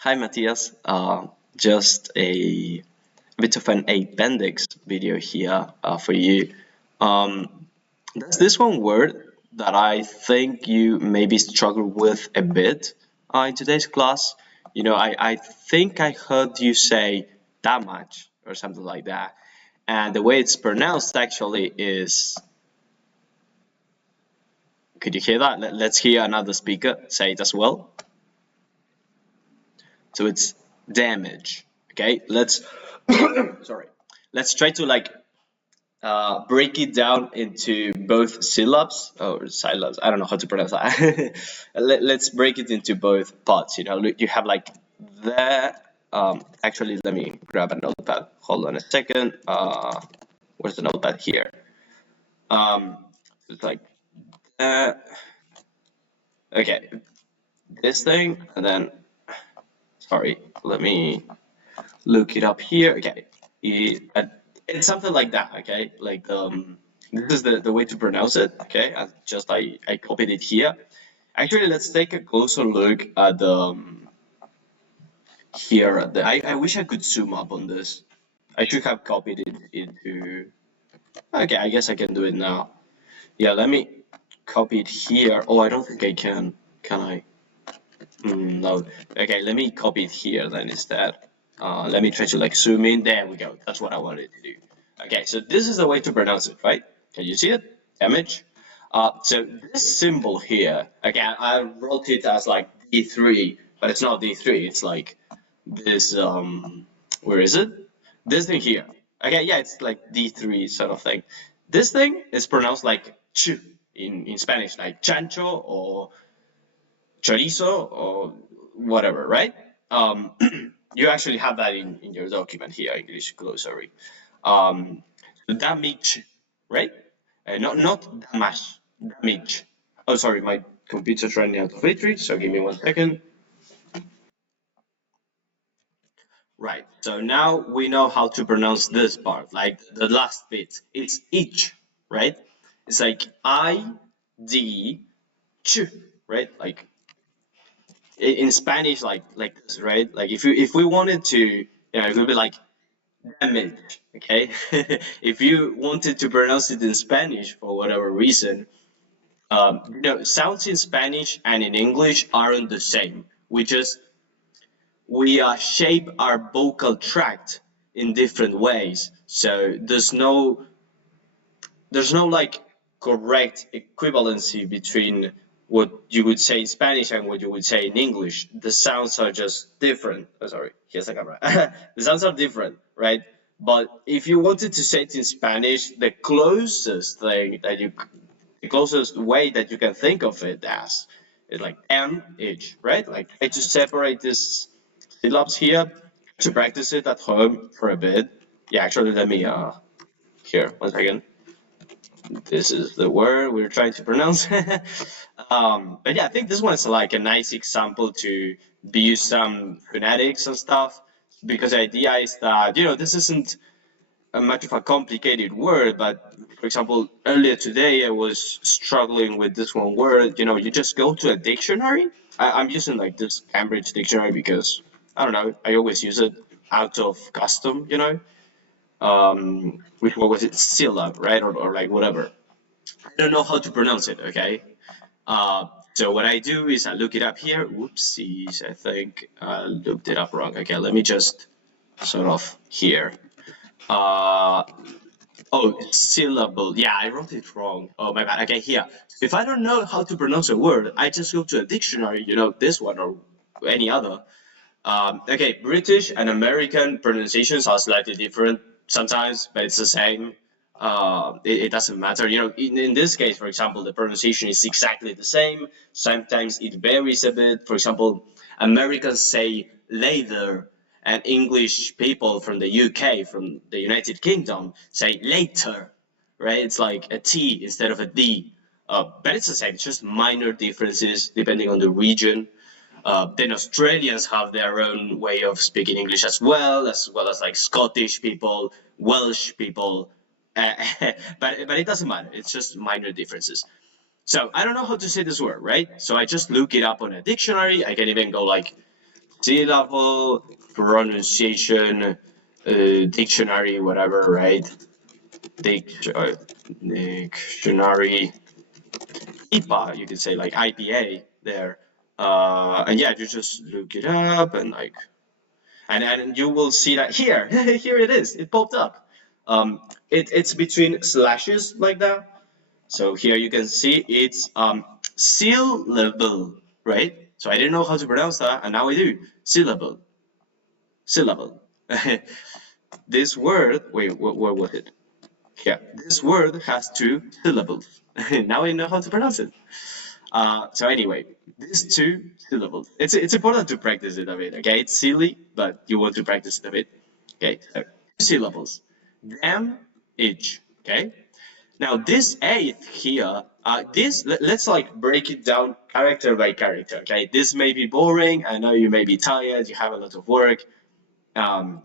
Hi, Matias. Just a bit of an appendix video here for you. There's this one word that I think you maybe struggle with a bit in today's class. I think I heard you say damage or something like that. And the way it's pronounced actually is, could you hear that? Let's hear another speaker say it as well. So it's damage. Okay, sorry. Let's try to break it down into both syllabs or syllabs. I don't know how to pronounce that. Let's break it into both parts. You have like the. Actually, let me grab a notepad. Hold on a second. Where's the notepad here? It's like okay, this thing, and then sorry. Let me look it up here. Okay, it's something like that. Okay, like this is the way to pronounce it. Okay, I copied it here. Actually, let's take a closer look at the here. I wish I could zoom up on this. I should have copied it into. Okay, I guess I can do it now. Yeah, let me copy it here. Oh, I don't think I can. Can I? No. Okay, let me copy it here then instead. Let me try to like zoom in. There we go. That's what I wanted to do. Okay, so this is the way to pronounce it, right? Can you see it? Image. So this symbol here, okay, I wrote it as like D3, but it's not D3. It's like this. Where is it? This thing here. Okay, yeah, it's like D3 sort of thing. This thing is pronounced like ch in Spanish, like chancho or chorizo or whatever, right? You actually have that in your document here, English glossary. Damage, right? Not damage, damage. Oh, sorry, my computer's running out of battery, so give me 1 second. Right, so now we know how to pronounce this part, like the last bit. It's each, right? It's like I, D, ch, right? Like in Spanish, like this, right? Like if we wanted to, it would be like damage, okay? If you wanted to pronounce it in Spanish for whatever reason, sounds in Spanish and in English aren't the same. We shape our vocal tract in different ways. So there's no like correct equivalency between what you would say in Spanish and what you would say in English. The sounds are just different. Oh, sorry, here's the camera. The sounds are different, right? But if you wanted to say it in Spanish, the closest way that you can think of it as is like MH, right? Like try to separate these syllabs here to practice it at home for a bit. Yeah, actually, let me here 1 second. This is the word we're trying to pronounce. But yeah, I think this one's like a nice example to use some phonetics and stuff because the idea is that this isn't a much of a complicated word, but for example, earlier today I was struggling with this one word. You just go to a dictionary. I'm using like this Cambridge dictionary because I don't know, I always use it out of custom, which what was it, syllab, right, or like whatever. I don't know how to pronounce it, okay? So what I do is I look it up here. Whoopsies, I think I looked it up wrong. Okay, let me just sort of here. Uh, oh, syllable. Yeah, I wrote it wrong. Oh my bad. Okay, here. If I don't know how to pronounce a word, I just go to a dictionary, this one or any other. Okay, British and American pronunciations are slightly different sometimes, but it's the same. It doesn't matter. In this case, for example, the pronunciation is exactly the same. Sometimes it varies a bit. For example, Americans say leather, and English people from the UK, from the United Kingdom, say later, right? It's like a T instead of a D. But it's the same. It's just minor differences depending on the region. Then Australians have their own way of speaking English as well as like Scottish people, Welsh people. Uh, but it doesn't matter. It's just minor differences. So I don't know how to say this word, right? So I just look it up on a dictionary. I can even go like syllable, pronunciation, dictionary, whatever, right? Dictionary, IPA, you could say like IPA there. And yeah, you just look it up and like, and you will see that here, here it is, it popped up. It's between slashes like that. So here you can see it's syllable, right? So I didn't know how to pronounce that, and now I do. Syllable, syllable. This word, wait, what was it? Yeah, this word has two syllables. Now I know how to pronounce it. So anyway, these two syllables. It's important to practice it a bit. Okay, it's silly, but you want to practice it a bit. Okay, so two syllables. Them, each. Okay. Now this eighth here, let's like break it down character by character. Okay, this may be boring. I know you may be tired. You have a lot of work. Um,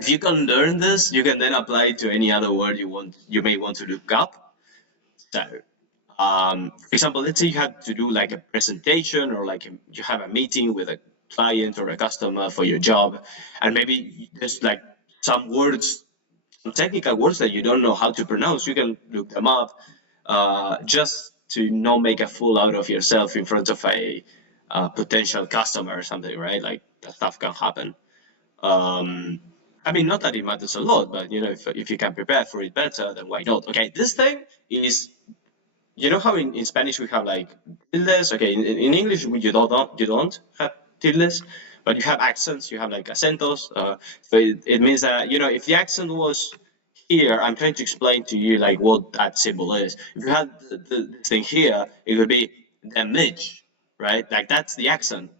if you can learn this, you can then apply it to any other word you may want to look up. So, for example, let's say you have to do like a presentation or like you have a meeting with a client or a customer for your job, and maybe there's like some words, some technical words that you don't know how to pronounce. You can look them up, just to not make a fool out of yourself in front of a potential customer or something, right? Like that stuff can happen. Um, I mean, not that it matters a lot, but you know, if you can prepare for it better, then why not? Okay, this thing is, you know how in Spanish we have like tildes. Okay, in English you don't have tildes, but you have accents. You have like acentos. So it means that, you know, if the accent was here, I'm trying to explain to you like what that symbol is. If you had this thing here, it would be damage, right? Like that's the accent,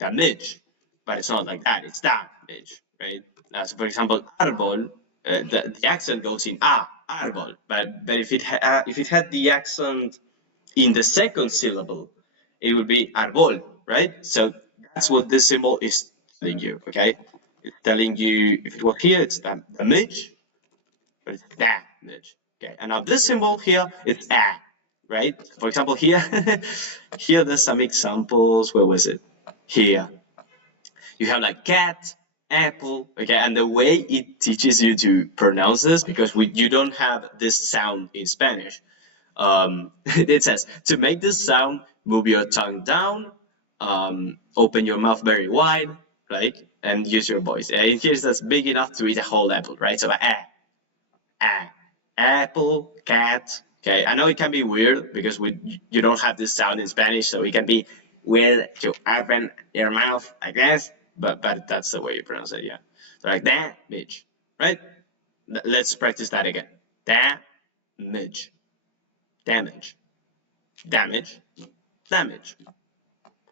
damage, but it's not like that. It's damage, right? So for example, árbol, the accent goes in árbol, but if it had the accent in the second syllable, it would be árbol, right? So that's what this symbol is telling you. Okay, it's telling you if it were here, it's damage, but it's damage. Okay, and now this symbol here, it's right? For example, here, here there's some examples. Where was it? Here, you have like cat, apple, okay, and the way it teaches you to pronounce this, because you don't have this sound in Spanish. It says to make this sound, move your tongue down, open your mouth very wide, right, and use your voice. And here's that's big enough to eat a whole apple, right? So apple, cat. Okay, I know it can be weird because you don't have this sound in Spanish, so it can be weird to open your mouth like this, but that's the way you pronounce it, yeah. So like that, bitch, right? Let's practice that again. Damage, damage, damage, damage.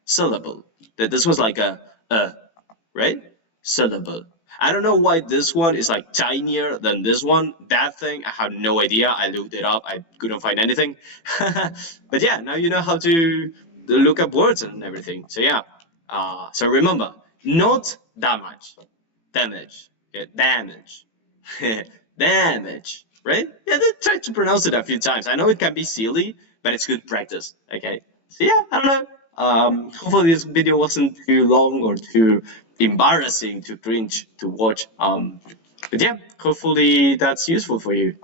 Syllable. This was like a, right? Syllable. I don't know why this one is like tinier than this one. That thing, I have no idea. I looked it up. I couldn't find anything. But yeah, now you know how to look up words and everything. So yeah. So remember, not damage, damage, yeah, damage, damage, right? Yeah, try to pronounce it a few times. I know it can be silly, but it's good practice. Okay. So yeah, I don't know. Hopefully this video wasn't too long or too embarrassing to cringe to watch. But yeah, hopefully that's useful for you.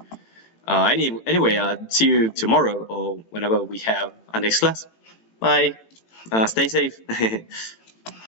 Anyway, see you tomorrow or whenever we have our next class. Bye. Stay safe.